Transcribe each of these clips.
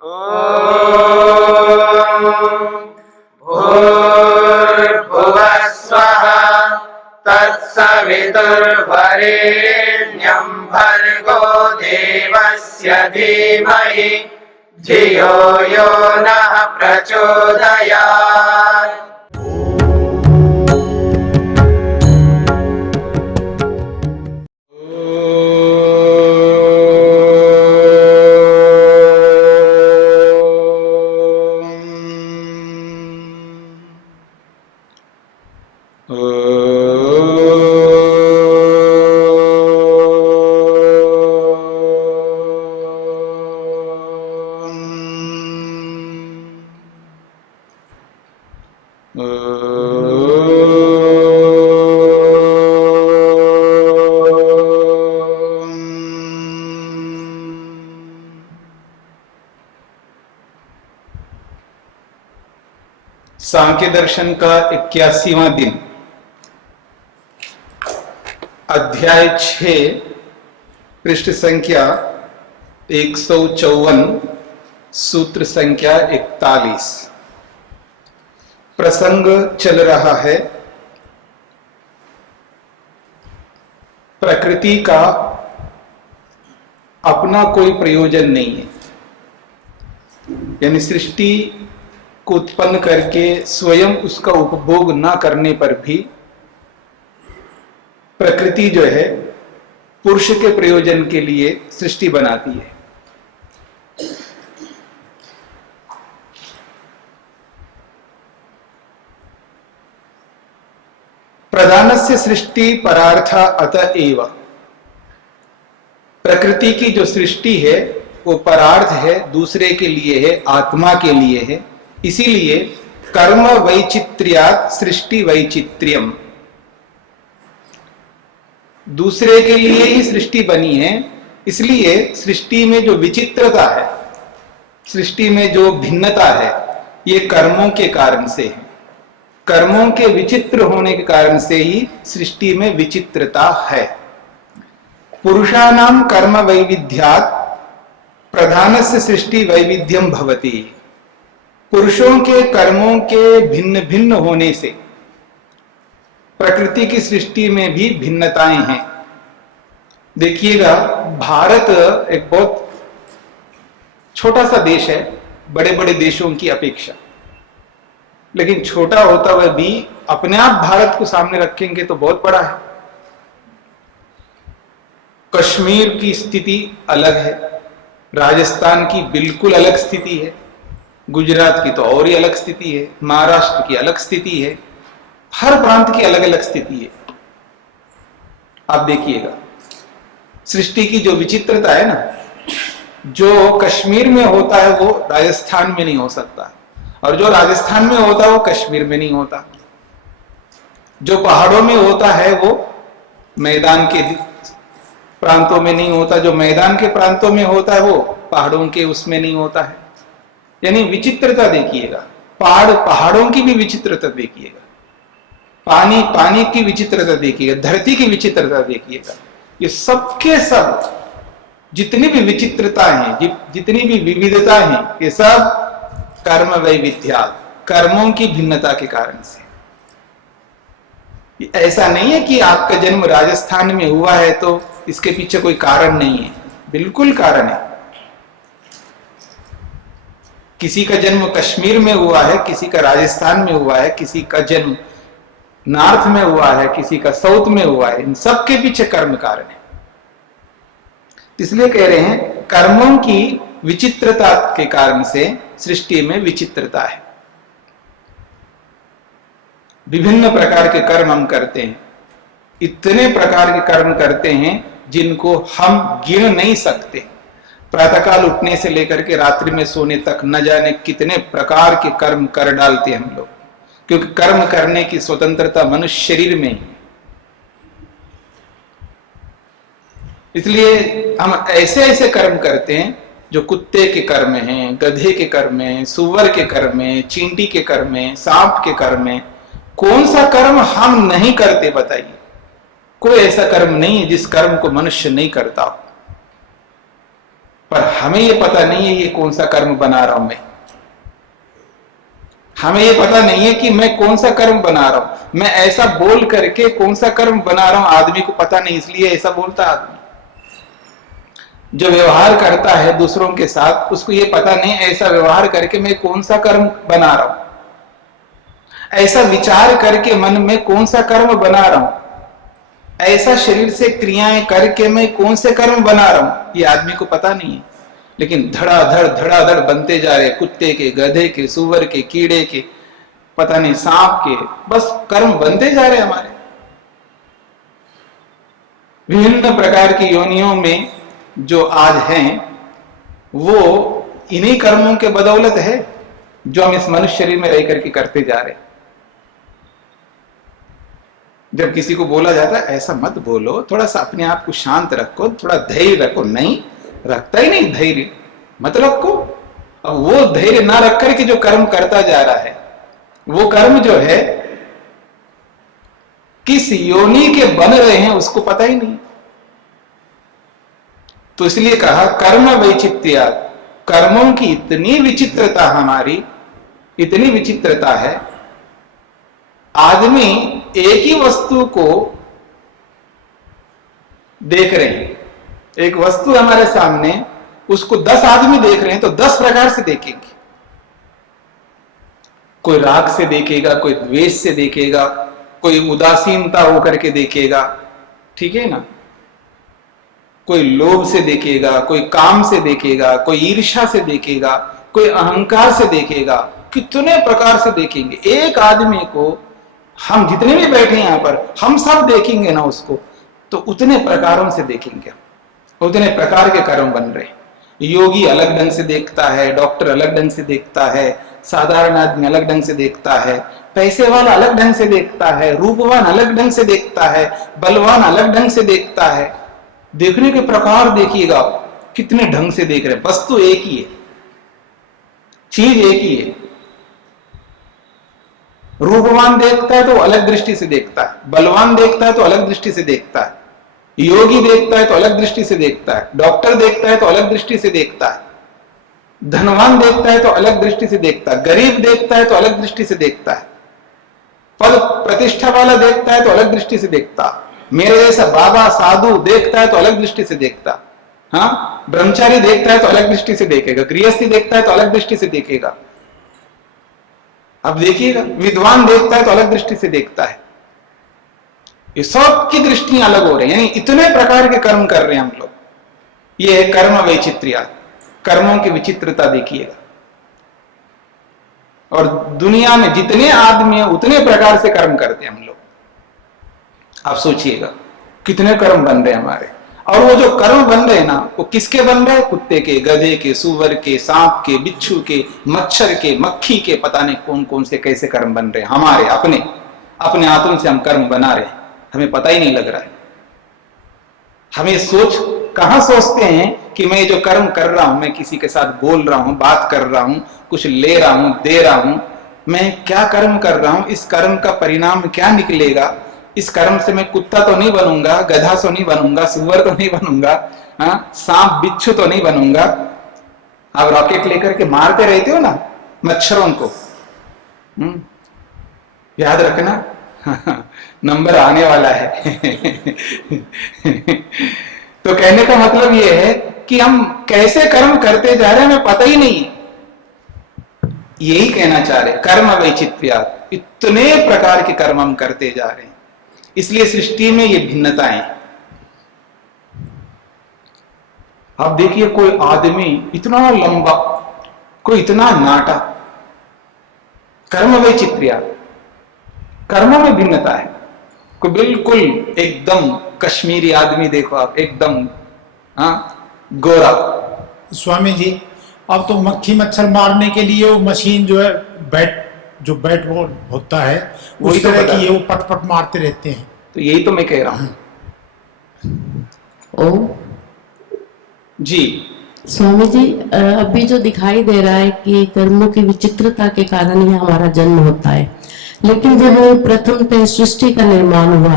भूर्भुवः स्वः तत्सवितुर्वरेण्यं भर्गो देवस्य धीमहि धियो यो नः प्रचोदयात्। सांख्य दर्शन का 81वां दिन, अध्याय 6, पृष्ठ संख्या 154, सूत्र संख्या 41। प्रसंग चल रहा है प्रकृति का अपना कोई प्रयोजन नहीं है, यानी सृष्टि को उत्पन्न करके स्वयं उसका उपभोग न करने पर भी प्रकृति जो है पुरुष के प्रयोजन के लिए सृष्टि बनाती है। प्रधानस्य सृष्टि परार्था अतएव, प्रकृति की जो सृष्टि है वो परार्थ है, दूसरे के लिए है, आत्मा के लिए है। इसीलिए कर्म वैचित्र्यात् सृष्टि वैचित्र्यम, दूसरे के लिए ही सृष्टि बनी है, इसलिए सृष्टि में जो विचित्रता है, सृष्टि में जो भिन्नता है, ये कर्मों के कारण से है। कर्मों के विचित्र होने के कारण से ही सृष्टि में विचित्रता है। पुरुषाणाम कर्म वैविध्यात् प्रधानस्य सृष्टि वैविध्यम भवति, पुरुषों के कर्मों के भिन्न भिन्न होने से प्रकृति की सृष्टि में भी भिन्नताएं हैं। देखिएगा, भारत एक बहुत छोटा सा देश है बड़े बड़े देशों की अपेक्षा, लेकिन छोटा होता हुआ भी अपने आप भारत को सामने रखेंगे तो बहुत बड़ा है। कश्मीर की स्थिति अलग है, राजस्थान की बिल्कुल अलग स्थिति है, गुजरात की तो और ही अलग स्थिति है, महाराष्ट्र की अलग स्थिति है, हर प्रांत की अलग अलग स्थिति है। आप देखिएगा सृष्टि की जो विचित्रता है ना, जो कश्मीर में होता है वो राजस्थान में नहीं हो सकता, और जो राजस्थान में होता है वो कश्मीर में नहीं होता। जो पहाड़ों में होता है वो मैदान के प्रांतों में नहीं होता, जो मैदान के प्रांतों में होता है वो पहाड़ों के उसमें नहीं होता है। यानी विचित्रता देखिएगा, पहाड़ों की भी विचित्रता देखिएगा, पानी की विचित्रता देखिएगा, धरती की विचित्रता देखिएगा। ये सबके सब जितनी भी विचित्रताएं हैं, जितनी भी विविधता हैं, ये सब कर्म वैविध्या, कर्मों की भिन्नता के कारण से। ऐसा नहीं है कि आपका जन्म राजस्थान में हुआ है तो इसके पीछे कोई कारण नहीं है, बिल्कुल कारण है। किसी का जन्म कश्मीर में हुआ है, किसी का राजस्थान में हुआ है, किसी का जन्म नॉर्थ में हुआ है, किसी का साउथ में हुआ है। इन सब के पीछे कर्म कारण है। इसलिए कह रहे हैं कर्मों की विचित्रता के कारण से सृष्टि में विचित्रता है। विभिन्न प्रकार के कर्म हम करते हैं, इतने प्रकार के कर्म करते हैं जिनको हम गिन नहीं सकते। प्रातःकाल उठने से लेकर के रात्रि में सोने तक न जाने कितने प्रकार के कर्म कर डालते हैं हम लोग, क्योंकि कर्म करने की स्वतंत्रता मनुष्य शरीर में ही। इसलिए हम ऐसे ऐसे कर्म करते हैं जो कुत्ते के कर्म हैं, गधे के कर्म हैं, सुअर के कर्म हैं, चींटी के कर्म हैं, सांप के कर्म हैं। कौन सा कर्म हम नहीं करते बताइए? कोई ऐसा कर्म नहीं है जिस कर्म को मनुष्य नहीं करता हो। पर हमें ये पता नहीं है ये कौन सा कर्म बना रहा हूं मैं। हमें ये पता नहीं है कि मैं कौन सा कर्म बना रहा हूं। मैं ऐसा बोल करके कौन सा कर्म बना रहा हूं आदमी को पता नहीं, इसलिए ऐसा बोलता आदमी। जो व्यवहार करता है दूसरों के साथ उसको ये पता नहीं ऐसा व्यवहार करके मैं कौन सा कर्म बना रहा हूं, ऐसा विचार करके मन में कौन सा कर्म बना रहा हूं, ऐसा शरीर से क्रियाएं करके मैं कौन से कर्म बना रहा हूं, ये आदमी को पता नहीं है। लेकिन धड़ाधड़ बनते जा रहे, कुत्ते के, गधे के, सुअर के, कीड़े के, पता नहीं सांप के, बस कर्म बनते जा रहे हमारे। विभिन्न प्रकार की योनियों में जो आज हैं वो इन्हीं कर्मों के बदौलत है जो हम इस मनुष्य शरीर में रह करके करते जा रहे हैं। जब किसी को बोला जाता है ऐसा मत बोलो, थोड़ा सा अपने आप को शांत रखो, थोड़ा धैर्य रखो, नहीं रखता ही नहीं धैर्य, मत रखो। अब वो धैर्य ना रख करके जो कर्म करता जा रहा है वो कर्म जो है किस योनि के बन रहे हैं उसको पता ही नहीं। तो इसलिए कहा कर्म वैचित्र्या, कर्मों की इतनी विचित्रता, हमारी इतनी विचित्रता है, आदमी एक ही वस्तु को देख रहे हैं, एक वस्तु हमारे सामने, उसको 10 आदमी देख रहे हैं तो 10 प्रकार से देखेंगे। कोई राग से देखेगा, कोई द्वेष से देखेगा, कोई उदासीनता होकर के देखेगा, ठीक है ना, कोई लोभ से देखेगा, कोई काम से देखेगा, कोई ईर्ष्या से देखेगा, कोई अहंकार से देखेगा, कितने प्रकार से देखेंगे। एक आदमी को हम जितने भी बैठे हैं यहां पर, हम सब देखेंगे ना उसको, तो उतने प्रकारों से देखेंगे, उतने प्रकार के कर्म बन रहे हैं। योगी अलग ढंग से देखता है, डॉक्टर अलग ढंग से देखता है, साधारण आदमी अलग ढंग से देखता है, पैसे वाला अलग ढंग से देखता है, रूपवान अलग ढंग से देखता है, बलवान अलग ढंग से देखता है। देखने के प्रकार देखिएगा कितने ढंग से देख रहे हैं। वस्तु एक ही है, चीज एक ही है। रूपवान देखता है तो अलग दृष्टि से देखता है, बलवान देखता है तो अलग दृष्टि से देखता है, योगी देखता है तो अलग दृष्टि से देखता है, डॉक्टर देखता है तो अलग दृष्टि से देखता है, धनवान देखता है तो अलग दृष्टि से देखता है, गरीब देखता है तो अलग दृष्टि से देखता है, पद प्रतिष्ठा वाला देखता है तो अलग दृष्टि से देखता, मेरे जैसा बाबा साधु देखता है तो अलग दृष्टि से देखता, हाँ, ब्रह्मचारी देखता है तो अलग दृष्टि से देखेगा, गृहस्थी देखता है तो अलग दृष्टि से देखेगा। अब देखिएगा, विद्वान देखता है तो अलग दृष्टि से देखता है। ये सब की दृष्टियां अलग हो रही हैं, यानी इतने प्रकार के कर्म कर रहे हैं हम लोग। ये है कर्म वैचित्र्य, कर्मों की विचित्रता देखिएगा। और दुनिया में जितने आदमी हैं उतने प्रकार से कर्म करते हैं हम लोग। आप सोचिएगा कितने कर्म बन रहे हैं हमारे। और वो जो कर्म बन रहे हैं ना, वो किसके बन रहे हैं? कुत्ते के, गधे के, सुअर के, सांप के, बिच्छू के, मच्छर के, मक्खी के, पता नहीं कौन कौन से कैसे कर्म बन रहे हैं हमारे अपने अपने हाथों से हम कर्म बना रहे हैं, हमें पता ही नहीं लग रहा है। हमें कहां सोचते हैं कि मैं जो कर्म कर रहा हूं, मैं किसी के साथ बोल रहा हूं, बात कर रहा हूं, कुछ ले रहा हूं, दे रहा हूं, मैं क्या कर्म कर रहा हूं, इस कर्म का परिणाम क्या निकलेगा, इस कर्म से मैं कुत्ता तो नहीं बनूंगा, गधा तो नहीं बनूंगा, सुअर तो नहीं बनूंगा, सांप बिच्छू तो नहीं बनूंगा। आप रॉकेट लेकर के मारते रहते हो ना मच्छरों को, याद रखना नंबर आने वाला है तो कहने का मतलब यह है कि हम कैसे कर्म करते जा रहे हैं हमें पता ही नहीं है। यही कहना चाह रहे, कर्म वैचित्र्य, इतने प्रकार के कर्म हम करते जा रहे हैं, इसलिए सृष्टि में ये भिन्नताएं। अब देखिए, कोई आदमी इतना लंबा, कोई इतना नाटा, कर्म वैचित्र्य, कर्मों में भिन्नता है। कोई बिल्कुल एकदम कश्मीरी आदमी देखो आप, एकदम गोरा। स्वामी जी, अब तो मक्खी मच्छर मारने के लिए वो मशीन जो है, बैट बॉल होता है, उस तरह की वो पट पट मारते रहते हैं। तो यही तो मैं कह रहा हूं। ओ जी स्वामी जी, अभी जो दिखाई दे रहा है कि कर्मों की विचित्रता के कारण ही हमारा जन्म होता है, लेकिन जब प्रथमतः सृष्टि का निर्माण हुआ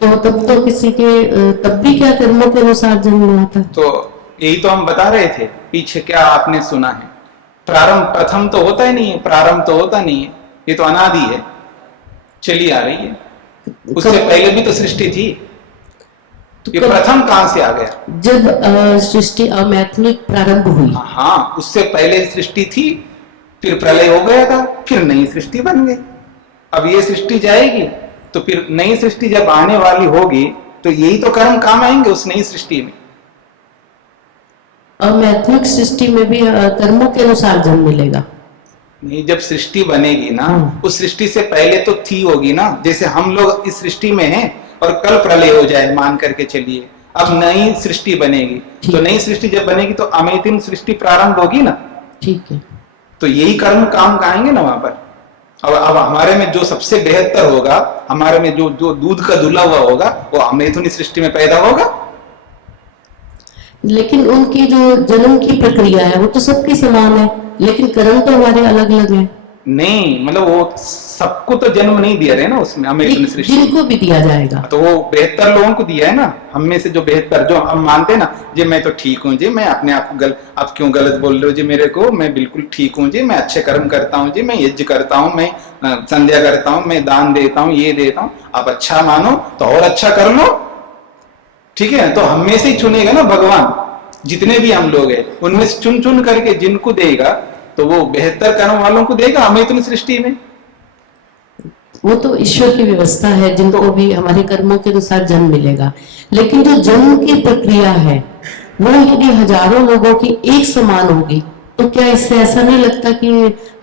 तो तब तो किसी के तब भी क्या कर्मों के अनुसार जन्म हुआ था? तो यही तो हम बता रहे थे पीछे, क्या आपने सुना है? प्रारंभ प्रथम तो होता ही नहीं है, प्रारंभ तो होता नहीं है, ये तो अनादि है, चली आ रही है। उससे पहले भी तो सृष्टि थी, ये प्रथम कहां से आ गया? जब सृष्टि अमैथनिक प्रारंभ हुई। हाँ, उससे पहले सृष्टि थी, फिर प्रलय हो गया था, फिर नई सृष्टि बन गई। अब ये सृष्टि जाएगी तो फिर नई सृष्टि जब आने वाली होगी तो यही तो कर्म काम आएंगे उस नई सृष्टि में। अमैथनिक सृष्टि में भी कर्मों के अनुसार जन्म मिलेगा। नहीं, जब सृष्टि बनेगी ना, उस सृष्टि से पहले तो थी होगी ना। जैसे हम लोग इस सृष्टि में हैं और कल प्रलय हो जाए मान करके चलिए, अब नई सृष्टि बनेगी, तो नई सृष्टि जब बनेगी तो अमेतिन सृष्टि प्रारंभ होगी ना। ठीक है, तो यही कर्म काम आएंगे ना वहां पर। अब हमारे में जो सबसे बेहतर होगा, हमारे में जो जो दूध का धुला हुआ होगा, वो अमेतुनी सृष्टि में पैदा होगा। लेकिन उनकी जो जन्म की प्रक्रिया है वो तो सबकी समान है, लेकिन कर्म तो हमारे अलग अलग हैं। नहीं, मतलब वो सबको तो जन्म नहीं दिया रहे ना उसमें अमेतुनी सृष्टि, जिनको भी दिया जाएगा तो वो बेहतर लोगों को दिया है ना। हम में से जो बेहतर, जो हम मानते हैं ना, जी मैं तो ठीक हूँ जी, मैं अपने आप को आप क्यों गलत बोल रहे हो जी मेरे को, मैं बिल्कुल ठीक हूँ जी, मैं अच्छे कर्म करता हूँ जी, मैं यज्ञ करता हूँ, मैं संध्या करता हूँ, मैं दान देता हूँ, ये देता हूँ। आप अच्छा मानो तो और अच्छा कर लो, ठीक है। तो हम में से ही चुनेगा ना भगवान, जितने भी हम लोग हैं उनमें से चुन चुन करके जिनको देगा तो वो बेहतर कर्म वालों को देगा अमेतुनी सृष्टि में। वो तो ईश्वर की व्यवस्था है, जिनको भी हमारे कर्मों के अनुसार जन्म मिलेगा। लेकिन जो जन्म की प्रक्रिया है वो यदि हजारों लोगों की एक समान होगी तो क्या इससे ऐसा नहीं लगता कि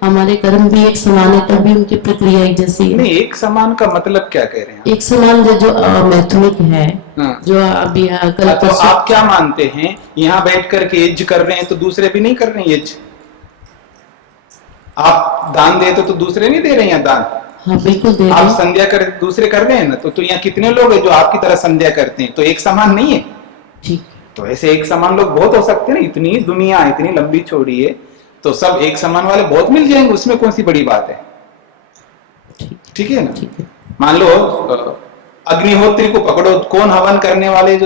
हमारे कर्म भी एक समान है, तभी उनकी प्रक्रिया एक जैसी है? नहीं, एक समान का मतलब क्या कह रहे हैं? एक समान जो मैथुनिक है, जो अभी कल तो आप क्या मानते हैं, यहाँ बैठ करके यज्ञ कर रहे हैं तो दूसरे भी नहीं कर रहे हैं यज्ञ? आप दान देते तो दूसरे नहीं दे रहे हैं दान? हाँ बिल्कुल दे रहे हैं। आप संध्या कर दूसरे कर रहे हैं ना, तो यहाँ कितने लोग हैं जो आपकी तरह संध्या करते हैं? तो एक समान नहीं है। ठीक, तो ऐसे एक समान लोग बहुत हो सकते हैं ना, इतनी दुनिया इतनी लंबी चौड़ी है, तो सब एक समान वाले बहुत मिल जाएंगे, उसमें कौन सी बड़ी बात है? ठीक है ना। मान लो अग्निहोत्री को पकड़ो, कौन हवन करने वाले,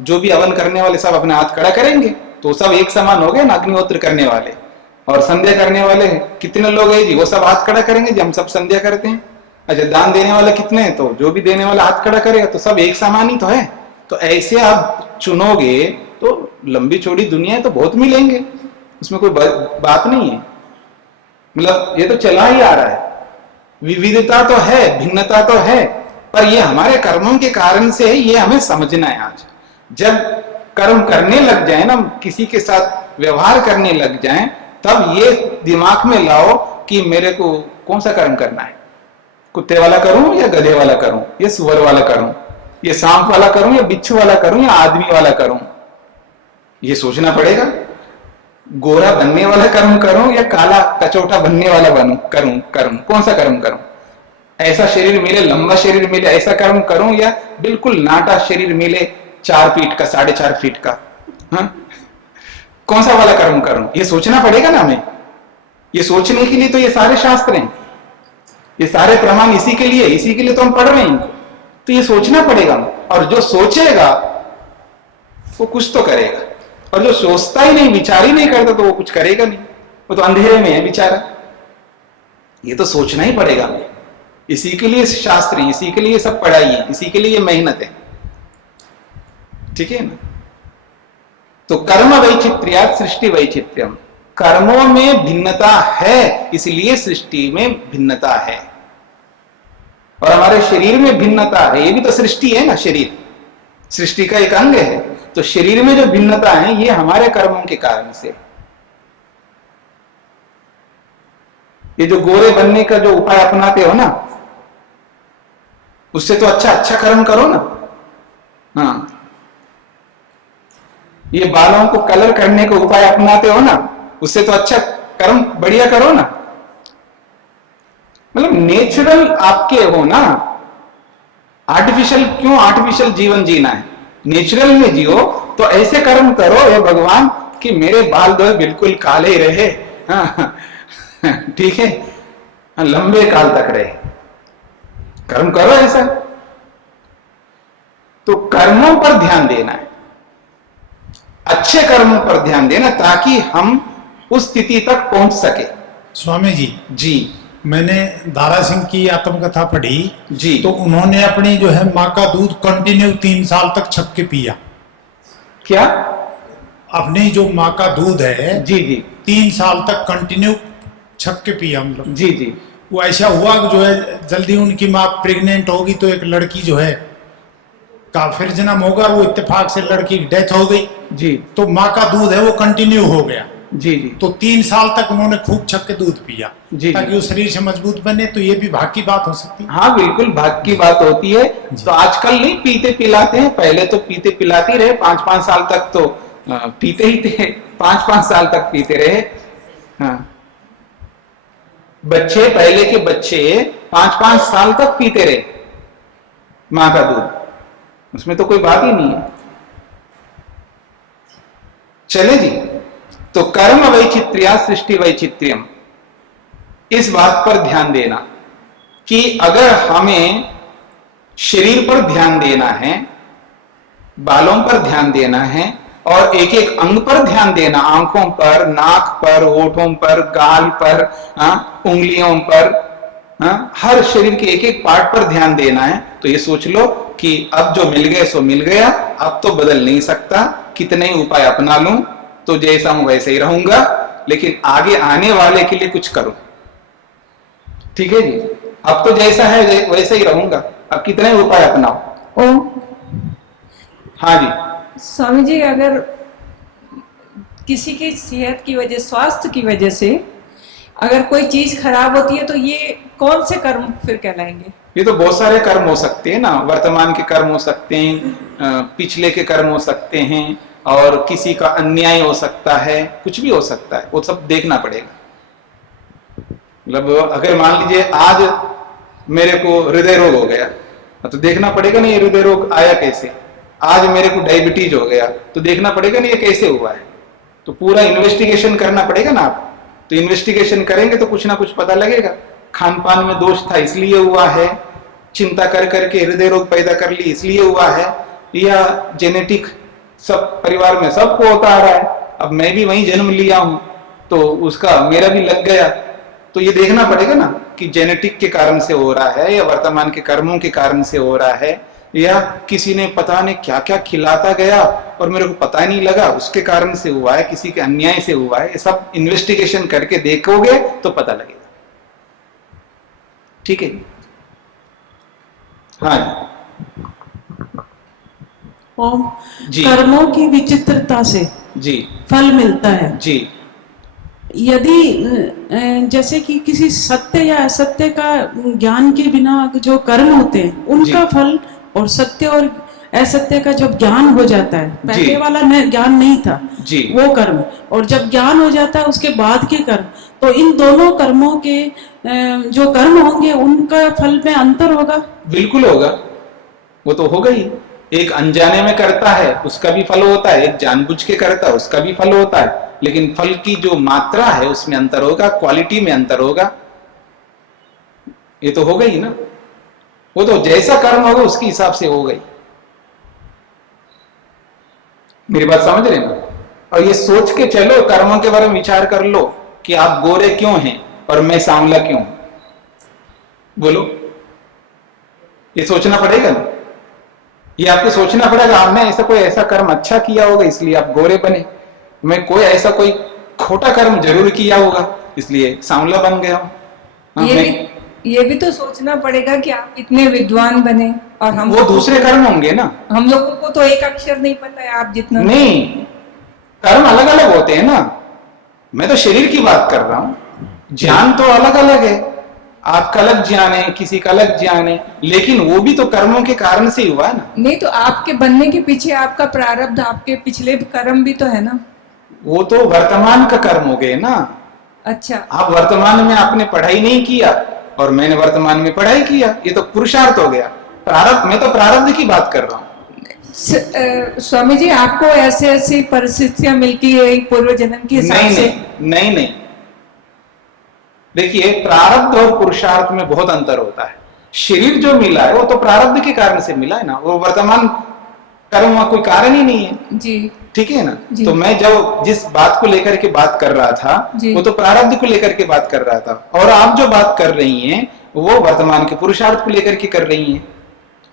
जो भी हवन करने वाले सब अपने हाथ खड़ा करेंगे तो सब एक समान हो गए ना अग्निहोत्र करने वाले। और संध्या करने वाले कितने लोग हैं जी, वो सब हाथ खड़ा करेंगे जी, हम सब संध्या करते हैं। अच्छा, दान देने वाले कितने हैं, तो जो भी देने वाला हाथ खड़ा करेगा, तो सब एक समान ही तो है। तो ऐसे आप चुनोगे तो लंबी चौड़ी दुनिया है तो बहुत मिलेंगे, उसमें कोई बात नहीं है। मतलब ये तो चला ही आ रहा है, विविधता तो है, भिन्नता तो है, पर ये हमारे कर्मों के कारण से है, ये हमें समझना है। आज जब कर्म करने लग जाए ना, किसी के साथ व्यवहार करने लग जाए, तब ये दिमाग में लाओ कि मेरे को कौन सा कर्म करना है, कुत्ते वाला करूं या गधे वाला करूं या सुअर वाला करूं, ये सांप वाला करूं या बिच्छू वाला करूं या आदमी वाला करूं, ये सोचना पड़ेगा। गोरा बनने वाला कर्म करूं या काला कचौटा बनने वाला करूं, कौन सा कर्म करूं? ऐसा शरीर मिले, लंबा शरीर मिले, ऐसा कर्म करूं या बिल्कुल नाटा शरीर मिले, 4 फीट का, 4.5 फीट का, हाँ? कौन सा वाला कर्म करूं? ये सोचना पड़ेगा ना हमें। ये सोचने के लिए तो ये सारे शास्त्र हैं, ये सारे प्रमाण इसी के लिए तो हम पढ़ रहे हैं इनको। तो ये सोचना पड़ेगा, और जो सोचेगा वो कुछ तो करेगा, और जो सोचता ही नहीं, विचार ही नहीं करता, तो वो कुछ करेगा नहीं, वो तो अंधेरे में है बेचारा। ये तो सोचना ही पड़ेगा हमें, इसी के लिए शास्त्र है, इसी के लिए सब पढ़ाई है, इसी के लिए मेहनत है, ठीक है ना। तो कर्म वैचित्र्यात् सृष्टि वैचित्र्यम, कर्मों में भिन्नता है, इसलिए सृष्टि में भिन्नता है। और हमारे शरीर में भिन्नता है, ये भी तो सृष्टि है ना, शरीर सृष्टि का एक अंग है। तो शरीर में जो भिन्नता है ये हमारे कर्मों के कारण से। ये जो गोरे बनने का जो उपाय अपनाते हो ना, उससे तो अच्छा कर्म करो ना। हाँ, ये बालों को कलर करने का उपाय अपनाते हो ना, उससे तो अच्छा कर्म बढ़िया करो ना। मतलब नेचुरल आपके हो ना, आर्टिफिशियल क्यों, आर्टिफिशियल जीवन जीना है, नेचुरल में जियो। तो ऐसे कर्म करो हे भगवान कि मेरे बाल जो है बिल्कुल काले रहे, हाँ, ठीक है, लंबे काल तक रहे, कर्म करो ऐसा। तो कर्मों पर ध्यान देना है, अच्छे कर्मों पर ध्यान देना ताकि हम उस स्थिति तक पहुंच सके। स्वामी जी, जी मैंने दारा सिंह की आत्मकथा पढ़ी जी। तो उन्होंने अपनी जो है माँ का दूध कंटिन्यू 3 साल तक छक के पिया। क्या? अपनी जो माँ का दूध है जी जी 3 साल तक कंटिन्यू छक के पिया हम लोग। जी जी। वो ऐसा हुआ कि जो है जल्दी उनकी माँ प्रेग्नेंट होगी तो एक लड़की जो है का फिर जन्म होगा, वो इत्तेफाक से लड़की की डेथ हो गई जी तो माँ का दूध है वो कंटिन्यू हो गया। जी जी तो 3 साल तक उन्होंने खूब छक के दूध पिया जी। ताकि वो शरीर से मजबूत बने। तो ये भी भाग की बात हो सकती है। हाँ बिल्कुल भाग की बात होती है। तो आजकल नहीं पीते पिलाते हैं, पहले तो पीते पिलाते रहे 5-5 साल तक तो पीते ही थे, 5-5 साल तक पीते रहे। हाँ बच्चे, पहले के बच्चे 5-5 साल तक पीते रहे मां का दूध, उसमें तो कोई बात ही नहीं है। चले जी, तो कर्म वैचित्र्या सृष्टि वैचित्र्यम, इस बात पर ध्यान देना कि अगर हमें शरीर पर ध्यान देना है, बालों पर ध्यान देना है और एक एक अंग पर ध्यान देना, आंखों पर, नाक पर, होठों पर, गाल पर, उंगलियों पर, हर शरीर के एक एक पार्ट पर ध्यान देना है, तो ये सोच लो कि अब जो मिल गए सो मिल गया, अब तो बदल नहीं सकता, कितने ही उपाय अपना लूं तो जैसा हूं वैसे ही रहूंगा, लेकिन आगे आने वाले के लिए कुछ करूं। ठीक है जी, अब तो जैसा है वैसे ही रहूंगा, अब कितने उपाय अपनाओ। ओ हाँ जी स्वामी जी, अगर किसी की सेहत की वजह, स्वास्थ्य की वजह से अगर कोई चीज खराब होती है तो ये कौन से कर्म फिर कहलाएंगे? ये तो बहुत सारे कर्म हो सकते हैं ना, वर्तमान के कर्म हो सकते हैं, पिछले के कर्म हो सकते हैं, और किसी का अन्याय हो सकता है, कुछ भी हो सकता है, वो सब देखना पड़ेगा। मतलब अगर मान लीजिए आज मेरे को हृदय रोग हो गया तो देखना पड़ेगा ना ये हृदय रोग आया कैसे। आज मेरे को डायबिटीज हो गया तो देखना पड़ेगा ना ये कैसे हुआ है। तो पूरा इन्वेस्टिगेशन करना पड़ेगा ना आप। तो इन्वेस्टिगेशन करेंगे तो कुछ ना कुछ पता लगेगा, खान पान में दोष था इसलिए हुआ है, चिंता कर करके हृदय रोग पैदा कर ली इसलिए हुआ है, या जेनेटिक सब परिवार में सबको होता आ रहा है, अब मैं भी वहीं जन्म लिया हूं तो उसका मेरा भी लग गया। तो ये देखना पड़ेगा ना कि जेनेटिक के कारण से हो रहा है या वर्तमान के कर्मों के कारण से हो रहा है, या किसी ने पता नहीं क्या क्या खिलाता गया और मेरे को पता नहीं लगा उसके कारण से हुआ है, किसी के अन्याय से हुआ है। ये सब इन्वेस्टिगेशन करके देखोगे तो पता लगेगा। ठीक है, हाँ ओम जी कर्मों की विचित्रता से जी फल मिलता है। जी। यदि जैसे कि किसी सत्य या असत्य का ज्ञान के बिना जो कर्म होते हैं उनका फल, और सत्य और असत्य का जब ज्ञान हो जाता है, पहले वाला ज्ञान नहीं था जी, वो कर्म, और जब ज्ञान हो जाता है उसके बाद के कर्म, तो इन दोनों कर्मों के जो कर्म होंगे उनका फल में अंतर होगा? बिल्कुल होगा, वो तो होगा ही। एक अनजाने में करता है उसका भी फल होता है, एक जानबूझ के करता है उसका भी फल होता है, लेकिन फल की जो मात्रा है उसमें अंतर होगा, क्वालिटी में अंतर होगा। ये तो होगा ही ना, वो तो जैसा कर्म होगा उसके हिसाब से होगा ही। मेरी बात समझ रहे ना? और ये सोच के चलो, कर्मों के बारे में विचार कर लो कि आप गोरे क्यों हैं और मैं सांवला क्यों हूं। बोलो, ये सोचना पड़ेगा ना, ये आपको सोचना पड़ेगा। आपने ऐसा कोई ऐसा कर्म अच्छा किया होगा इसलिए आप गोरे बने, मैं कोई ऐसा कोई खोटा कर्म जरूर किया होगा इसलिए सांवला बन गया हूं। ये भी तो सोचना पड़ेगा कि आप इतने विद्वान बने और हम वो दूसरे कर्म होंगे ना, हम लोगों को तो एक अक्षर नहीं पता है आप जितना। नहीं, कर्म अलग अलग होते हैं ना, मैं तो शरीर की बात कर रहा हूं, ज्ञान तो अलग अलग है, आपका अलग ज्ञान है, किसी का अलग ज्ञान है, लेकिन वो भी तो कर्मों के कारण से हुआ है ना। नहीं तो आपके बनने के पीछे आपका प्रारब्ध, आपके पिछले कर्म भी तो है ना। वो तो वर्तमान का कर्म हो गए ना। अच्छा, आप वर्तमान में आपने पढ़ाई नहीं किया और मैंने वर्तमान में पढ़ाई किया, ये तो पुरुषार्थ हो गया। प्रारब्ध, मैं तो प्रारब्ध की बात कर रहा हूँ। स्वामी जी, आपको ऐसे ऐसी परिस्थितियां मिलती है पूर्व जन्म के हिसाब से? नहीं, देखिए प्रारब्ध और पुरुषार्थ में बहुत अंतर होता है। शरीर जो मिला है वो तो प्रारब्ध के कारण से मिला है ना, वो वर्तमान कर्म वहां कोई कारण ही नहीं है। जी ठीक है ना। जी। तो मैं जब जिस बात को लेकर के बात कर रहा था जी। वो तो प्रारब्ध को लेकर के बात कर रहा था, और आप जो बात कर रही हैं वो वर्तमान के पुरुषार्थ को लेकर के कर रही हैं।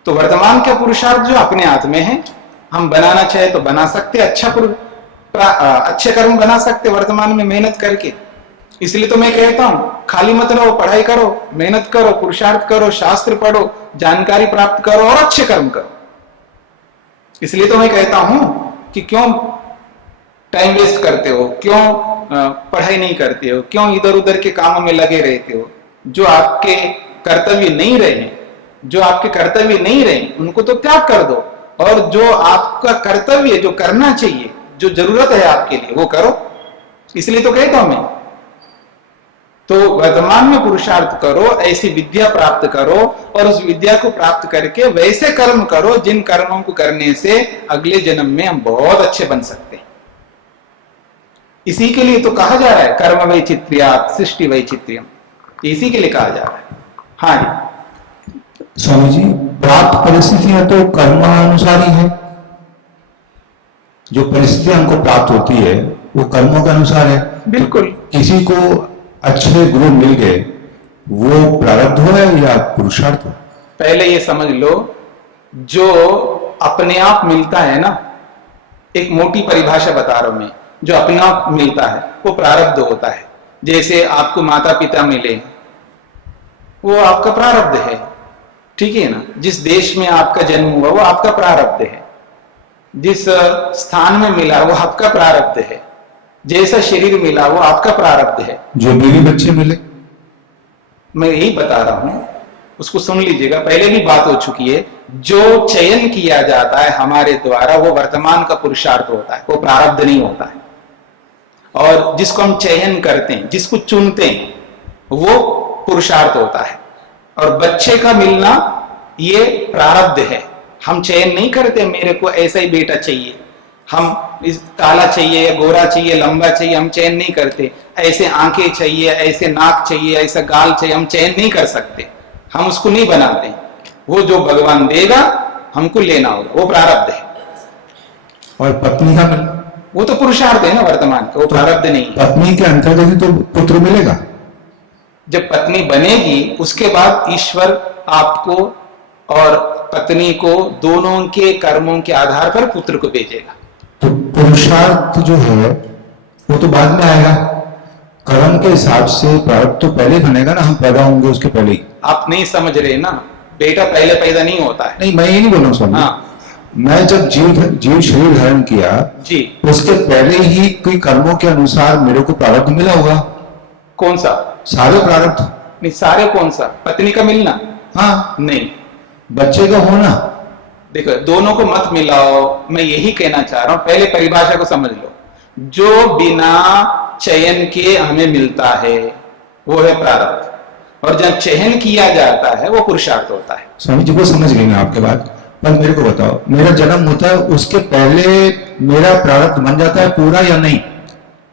तो वर्तमान का पुरुषार्थ जो अपने हाथ में है, हम बनाना चाहे तो बना सकते, अच्छे कर्म बना सकते वर्तमान में मेहनत करके। इसलिए तो मैं कहता हूं खाली मत रहो, पढ़ाई करो, मेहनत करो, पुरुषार्थ करो, शास्त्र पढ़ो, जानकारी प्राप्त करो और अच्छे कर्म करो। इसलिए तो मैं कहता हूं कि क्यों टाइम वेस्ट करते हो, क्यों पढ़ाई नहीं करते हो, क्यों इधर उधर के कामों में लगे रहते हो। जो आपके कर्तव्य नहीं रहे उनको तो त्याग कर दो, और जो आपका कर्तव्य जो करना चाहिए, जो जरूरत है आपके लिए, वो करो। इसलिए तो कहता हूं मैं, तो वर्तमान में पुरुषार्थ करो, ऐसी विद्या प्राप्त करो, और उस विद्या को प्राप्त करके वैसे कर्म करो जिन कर्मों को करने से अगले जन्म में हम बहुत अच्छे बन सकते हैं। इसी के लिए तो कहा जा रहा है कर्म वैचित्र्यात् सृष्टि वैचित्र्यम, इसी के लिए कहा जा रहा है। हाँ जी स्वामी जी, प्राप्त परिस्थितियां तो कर्मानुसार ही है। जो परिस्थितियां हमको प्राप्त होती है वो कर्मों के अनुसार है। बिल्कुल। तो किसी को अच्छे गुरु मिल गए, वो प्रारब्ध हो या पुरुषार्थ हो? पहले ये समझ लो, जो अपने आप मिलता है ना, एक मोटी परिभाषा बता रहा हूं मैं, जो अपने आप मिलता है वो प्रारब्ध होता है। जैसे आपको माता पिता मिले, वो आपका प्रारब्ध है, ठीक है ना। जिस देश में आपका जन्म हुआ वो आपका प्रारब्ध है, जिस स्थान में मिला वो आपका प्रारब्ध है, जैसा शरीर मिला वो आपका प्रारब्ध है। जो बीवी बच्चे मिले, मैं यही बता रहा हूं, उसको सुन लीजिएगा, पहले भी बात हो चुकी है। जो चयन किया जाता है हमारे द्वारा वो वर्तमान का पुरुषार्थ होता है, वो प्रारब्ध नहीं होता है। और जिसको हम चयन करते हैं, जिसको चुनते हैं, वो पुरुषार्थ होता है। और बच्चे का मिलना ये प्रारब्ध है। हम चयन नहीं करते मेरे को ऐसा ही बेटा चाहिए, हम इस काला चाहिए या गोरा चाहिए, लंबा चाहिए, हम चयन नहीं करते। ऐसे आंखें चाहिए, ऐसे नाक चाहिए, ऐसा गाल चाहिए, हम चयन नहीं कर सकते, हम उसको नहीं बनाते। वो जो भगवान देगा हमको लेना होगा, वो प्रारब्ध है। और पत्नी का मिल, वो तो पुरुषार्थ है ना वर्तमान का, वो प्रारब्ध नहीं है। पत्नी के अंतर्गत ही तो पुत्र मिलेगा। जब पत्नी बनेगी उसके बाद ईश्वर आपको और पत्नी को दोनों के कर्मों के आधार पर पुत्र को भेजेगा। तो पुरुषार्थ जो है वो तो बाद में आएगा, कर्म के हिसाब से प्रारब्ध तो पहले बनेगा ना, हम पैदा होंगे उसके पहले ही। आप नहीं समझ रहे ना, बेटा पहले पैदा नहीं होता है। नहीं, मैं ये नहीं बोल रहा हूँ स्वामी। हाँ मैं जब जीव शरीर धारण किया जी, उसके पहले ही कोई कर्मों के अनुसार मेरे को प्रारब्ध मिला होगा। कौन सा? सारे प्रारब्ध नहीं, सारे कौन सा? पत्नी का मिलना? हाँ, नहीं, बच्चे का होना। देखो दोनों को मत मिलाओ, मैं यही कहना चाह रहा हूं। पहले परिभाषा को समझ लो। जो बिना चयन के हमें मिलता है वो है प्रारब्ध, और जब चयन किया जाता है वो पुरुषार्थ होता है। स्वामी जी, वो समझ गई मैं आपके बात, पर मेरे को बताओ, मेरा जन्म होता है उसके पहले मेरा प्रारब्ध बन जाता है पूरा या नहीं?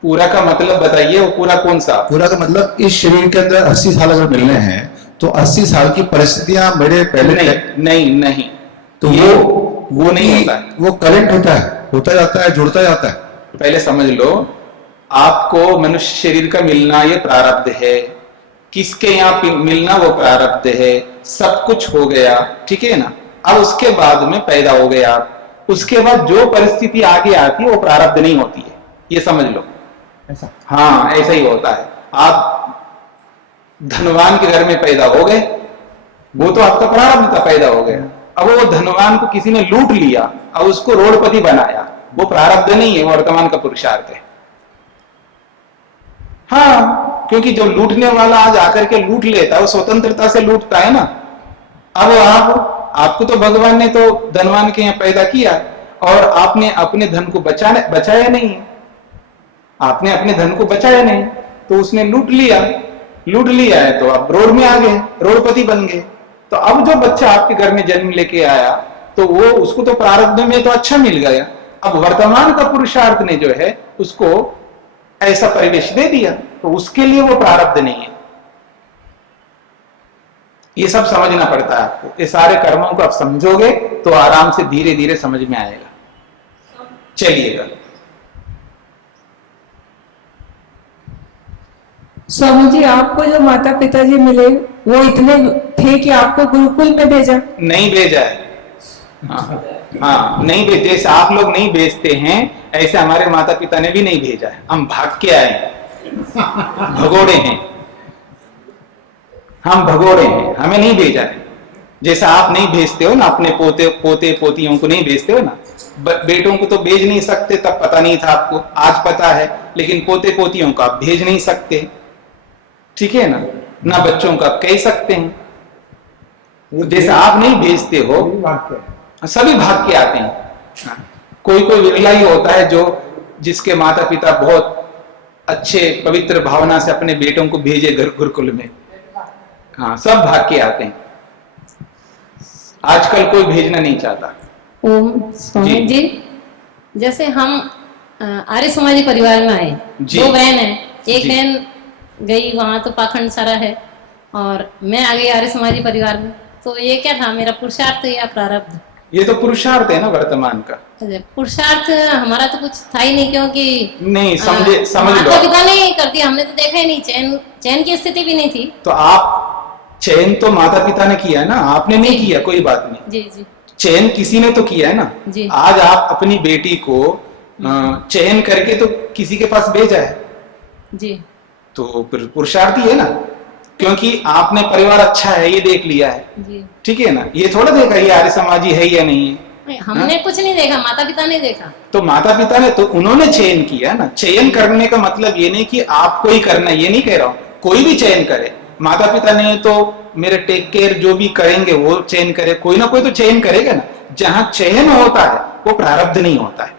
पूरा का मतलब बताइए, वो पूरा कौन सा? पूरा का मतलब इस शरीर के अंदर 80 साल अगर मिलने हैं तो 80 साल की परिस्थितियां मेरे पहले नहीं, तो वो नहीं होता है, वो करंट होता जाता है, जुड़ता जाता है। पहले समझ लो, आपको मनुष्य शरीर का मिलना ये प्रारब्ध है, किसके यहाँ मिलना वो प्रारब्ध है, सब कुछ हो गया, ठीक है ना। अब उसके बाद में पैदा हो गया आप, उसके बाद जो परिस्थिति आगे आती है वो प्रारब्ध नहीं होती है, ये समझ लो। ऐसा? हाँ, ऐसा ही होता है। आप धनवान के घर में पैदा हो गए, वो तो आपका प्रारब्ध था, पैदा हो गया। अब वो धनवान को किसी ने लूट लिया, अब उसको रोडपति बनाया, वो प्रारब्ध नहीं है, वो वर्तमान का पुरुषार्थ है। हाँ, क्योंकि जो लूटने वाला आज आकर के लूट लेता है वो स्वतंत्रता से लूटता है ना। अब आपको तो भगवान ने तो धनवान के यहाँ पैदा किया, और आपने अपने धन को बचाया नहीं है, आपने अपने धन को बचाया नहीं, तो उसने लूट लिया है, तो आप रोड में आ गए, रोडपति बन गए। तो अब जो बच्चा आपके घर में जन्म लेके आया, तो वो उसको तो प्रारब्ध में तो अच्छा मिल गया। अब वर्तमान का पुरुषार्थ ने जो है उसको ऐसा परिवेश दे दिया, तो उसके लिए वो प्रारब्ध नहीं है। ये सब समझना पड़ता है आपको। ये सारे कर्मों को आप समझोगे तो आराम से धीरे धीरे समझ में आएगा। चलिएगा। स्वामी जी, आपको जो माता पिताजी मिले वो इतने थे कि आपको गुरुकुल में भेजा? नहीं भेजा है। हाँ, नहीं भेजे। जैसे आप लोग नहीं भेजते हैं ऐसे हमारे माता पिता ने भी नहीं भेजा है। हम भाग के आए हैं, भगोड़े हैं हम, भगोड़े हैं, हमें नहीं भेजा है। जैसा आप नहीं भेजते हो ना अपने पोते पोतियों को नहीं भेजते हो ना, बेटों को तो भेज नहीं सकते, तब पता नहीं था आपको, आज पता है। लेकिन पोते पोतियों को आप भेज नहीं सकते, ठीक है ना बच्चों को आप कह सकते हैं। जैसा आप नहीं भेजते हो, सभी भाग के आते हैं। कोई कोई विरला ही होता है जो जिसके माता पिता बहुत अच्छे पवित्र भावना से अपने बेटों को भेजे गुरुकुल में। हाँ, सब भाग के आते हैं। आजकल कोई भेजना नहीं चाहता। ओम स्वामी जी, जैसे हम आर्य समाजी परिवार में आए, दो बहन है, एक बहन गई वहां तो पाखंड सारा है और मैं आ गई आर्य समाजी परिवार में। तो ये क्या था, मेरा पुरुषार्थ या प्रारब्ध? ये तो पुरुषार्थ है ना वर्तमान का। पुरुषार्थ हमारा तो कुछ था ही नहीं, क्योंकि नहीं समझ लो, माता पिता ने करती, हमने तो देखा ही नहीं, चयन की स्थिति भी नहीं थी। तो आप चयन तो माता पिता ने किया है ना, आपने नहीं किया, कोई बात नहीं। जी जी, चयन किसी ने तो किया है ना जी। आज आप अपनी बेटी को चयन करके तो किसी के पास भेजा है जी, तो पुरुषार्थ ही है ना, क्योंकि आपने परिवार अच्छा है ये देख लिया है जी। ठीक है ना। ये थोड़ा देखा ये आर्य समाजी है या नहीं है, हमने कुछ नहीं देखा, माता पिता ने देखा। तो माता पिता ने तो उन्होंने चयन किया ना। चयन करने का मतलब ये नहीं कि आपको ही करना, ये नहीं कह रहा हूं, कोई भी चयन करे। माता पिता ने तो मेरे टेक केयर जो भी करेंगे वो चयन करे, कोई ना कोई तो चयन करेगा ना। जहां चयन होता है वो प्रारब्ध नहीं होता है।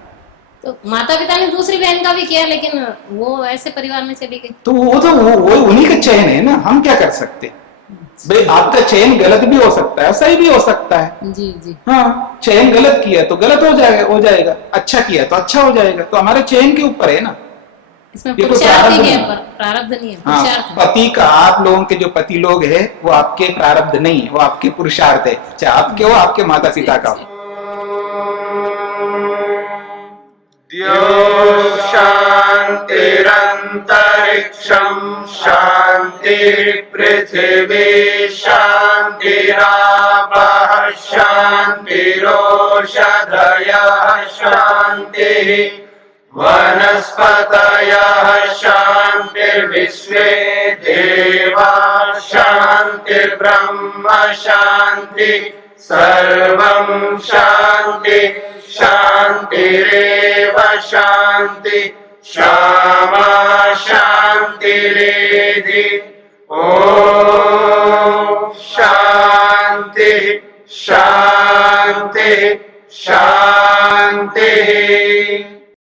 तो माता पिता ने दूसरी बहन का भी किया, लेकिन वो ऐसे परिवार में चली गई। तो वो उन्हीं का चयन है ना, हम क्या कर सकते। भाई आपका चयन गलत भी हो सकता है, सही भी हो सकता है। जी जी, हाँ, चयन गलत किया तो गलत हो जाएगा, अच्छा किया तो अच्छा हो जाएगा। तो हमारे चयन के ऊपर है ना, इसमें ये तो पुरुषार्थ प्रारब्ध ही है, नहीं है। प्रारब्ध नहीं है, हाँ, पुरुषार्थ है। पति का, आप लोगों के जो पति लोग हैं वो आपके प्रारब्ध नहीं है, वो आपके पुरुषार्थ है, चाहे आपके हो आपके माता पिता का हो। द्यौ शान्तिरन्तरिक्षं शान्तिः पृथिवी शान्तिरापः शान्तिरोषधयः शान्तिः वनस्पतयः शान्तिर्विश्वे देवाः शान्तिर्ब्रह्म शान्तिः सर्वं शान्ति शान्तिरेव शान्ति क्षमा शान्तिरेधि। ॐ शान्तिः शान्तिः शान्तिः।